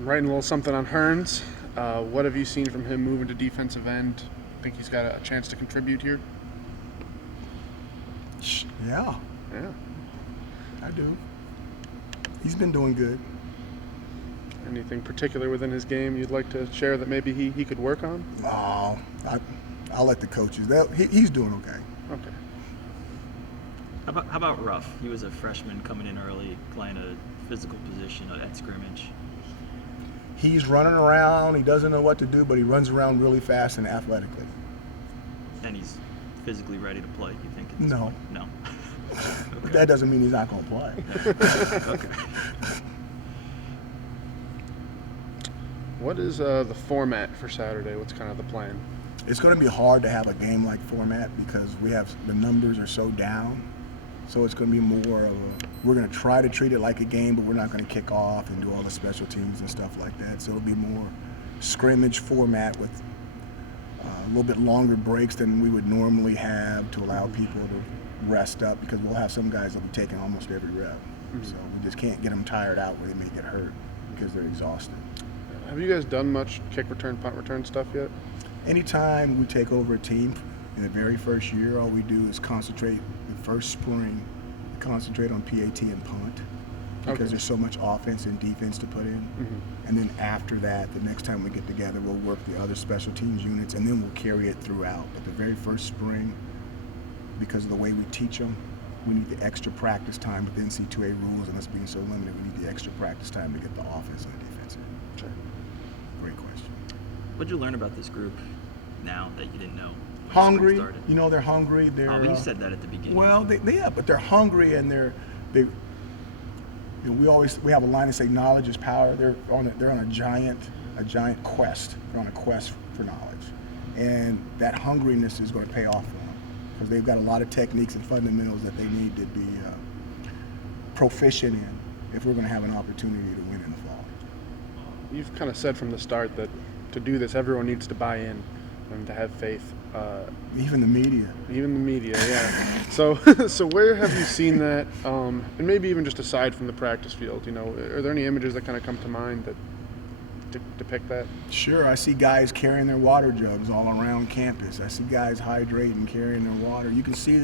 writing a little something on Hearns. What have you seen from him moving to defensive end? Think he's got a chance to contribute here? Yeah, Yeah. I do. He's been doing good. Anything particular within his game you'd like to share that maybe he could work on? Oh, I'll let the coaches. He's doing okay. Okay. How about Ruff? He was a freshman coming in early, playing a physical position at Scrimmage. He's running around. He doesn't know what to do, but he runs around really fast and athletically. And he's physically ready to play, you think? At this No. point? No. But that doesn't mean he's not going to play. Okay. What is the format for Saturday? What's kind of the plan? It's going to be hard to have a game-like format because the numbers are so down. So it's going to be more of we're going to try to treat it like a game, but we're not going to kick off and do all the special teams and stuff like that. So it'll be more scrimmage format with a little bit longer breaks than we would normally have to allow people to rest up, because we'll have some guys that'll be taking almost every rep. Mm-hmm. So we just can't get them tired out where they may get hurt because they're exhausted. Have you guys done much kick return, punt return stuff yet? Anytime we take over a team, in the very first year, all we do is concentrate the first spring, concentrate on PAT and punt, because there's so much offense and defense to put in. Mm-hmm. And then after that, the next time we get together, we'll work the other special teams units, and then we'll carry it throughout. But the very first spring, because of the way we teach them, we need the extra practice time with NC2A rules, and us being so limited, we need the extra practice time to get the offense and the defense in. Sure. Great question. What'd you learn about this group now that you didn't know? when Hungry. spring started? You know, they're hungry. They're, Oh, well, you said that at the beginning. Well, but they're hungry, and they. You know, we have a line that say knowledge is power. They're on a giant quest. They're on a quest for knowledge, and that hungriness is going to pay off for them because they've got a lot of techniques and fundamentals that they need to be proficient in if we're going to have an opportunity to win in the fall. You've kind of said from the start that to do this, everyone needs to buy in and to have faith. Even the media. Even the media, yeah. So where have you seen that? And maybe even just aside from the practice field, you know, are there any images that kind of come to mind that depict that? Sure, I see guys carrying their water jugs all around campus. I see guys hydrating, carrying their water. You can see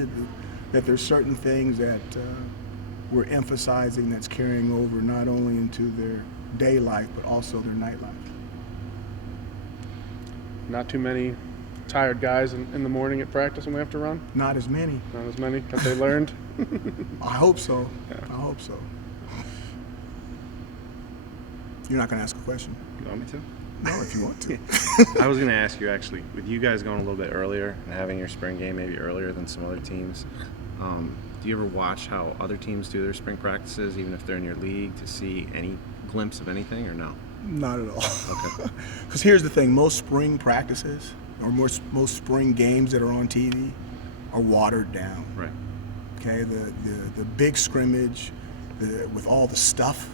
that there's certain things that we're emphasizing that's carrying over not only into their day life, but also their night life. Not too many tired guys in the morning at practice when we have to run? Not as many. Not as many that they learned? I hope so. Yeah. I hope so. You're not going to ask a question? You want me to? No, if you want to. I was going to ask you, actually, with you guys going a little bit earlier and having your spring game maybe earlier than some other teams, do you ever watch how other teams do their spring practices, even if they're in your league, to see any glimpse of anything, or no? Not at all. Okay. Because here's the thing, most spring practices or most spring games that are on TV are watered down. Right. Okay, the big scrimmage with all the stuff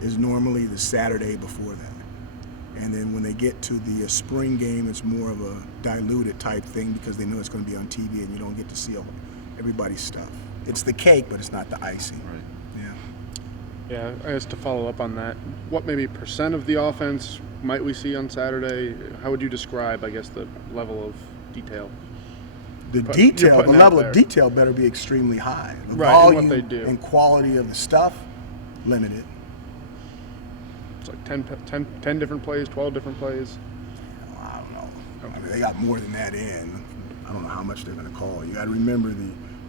is normally the Saturday before that. And then when they get to the spring game, it's more of a diluted type thing because they know it's going to be on TV and you don't get to see everybody's stuff. It's the cake, but it's not the icing. Right. Yeah, I guess to follow up on that, what maybe percent of the offense might we see on Saturday? How would you describe, I guess, the level of detail? The level of detail better be extremely high. The right, volume and what they do. and quality of the stuff, limited. It's like 10 different plays, 12 different plays? I don't know. I mean, they got more than that in. I don't know how much they're going to call. You got to remember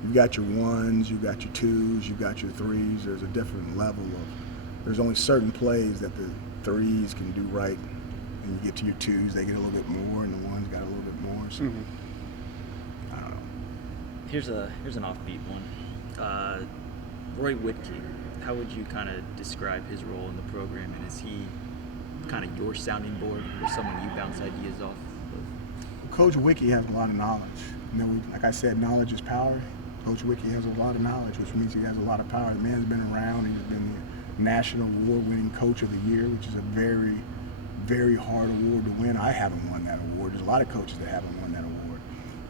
you've got your ones, you've got your twos, you've got your threes. There's a different level there's only certain plays that the threes can do right. And you get to your twos, they get a little bit more, and the ones got a little bit more. So, I don't know. Here's an offbeat one. Roy Whitkey, how would you kind of describe his role in the program, and is he kind of your sounding board or someone you bounce ideas off of? Coach Wiki has a lot of knowledge. You know, like I said, knowledge is power. Coach Wiki has a lot of knowledge, which means he has a lot of power. The man's been around. He's been the National Award-winning Coach of the Year, which is a very, very hard award to win. I haven't won that award. There's a lot of coaches that haven't won that award.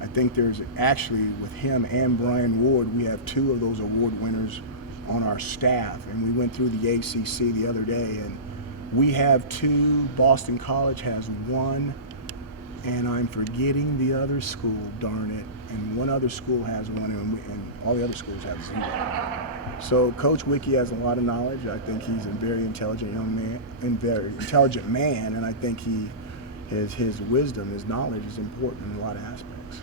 I think there's actually, with him and Brian Ward, we have two of those award winners on our staff. And we went through the ACC the other day, and We have 2. Boston College has 1, and I'm forgetting the other school. Darn it! And one other school has 1, and all the other schools have 0. So Coach Wiki has a lot of knowledge. I think he's a very intelligent young man, and very intelligent man, and I think his wisdom, his knowledge is important in a lot of aspects.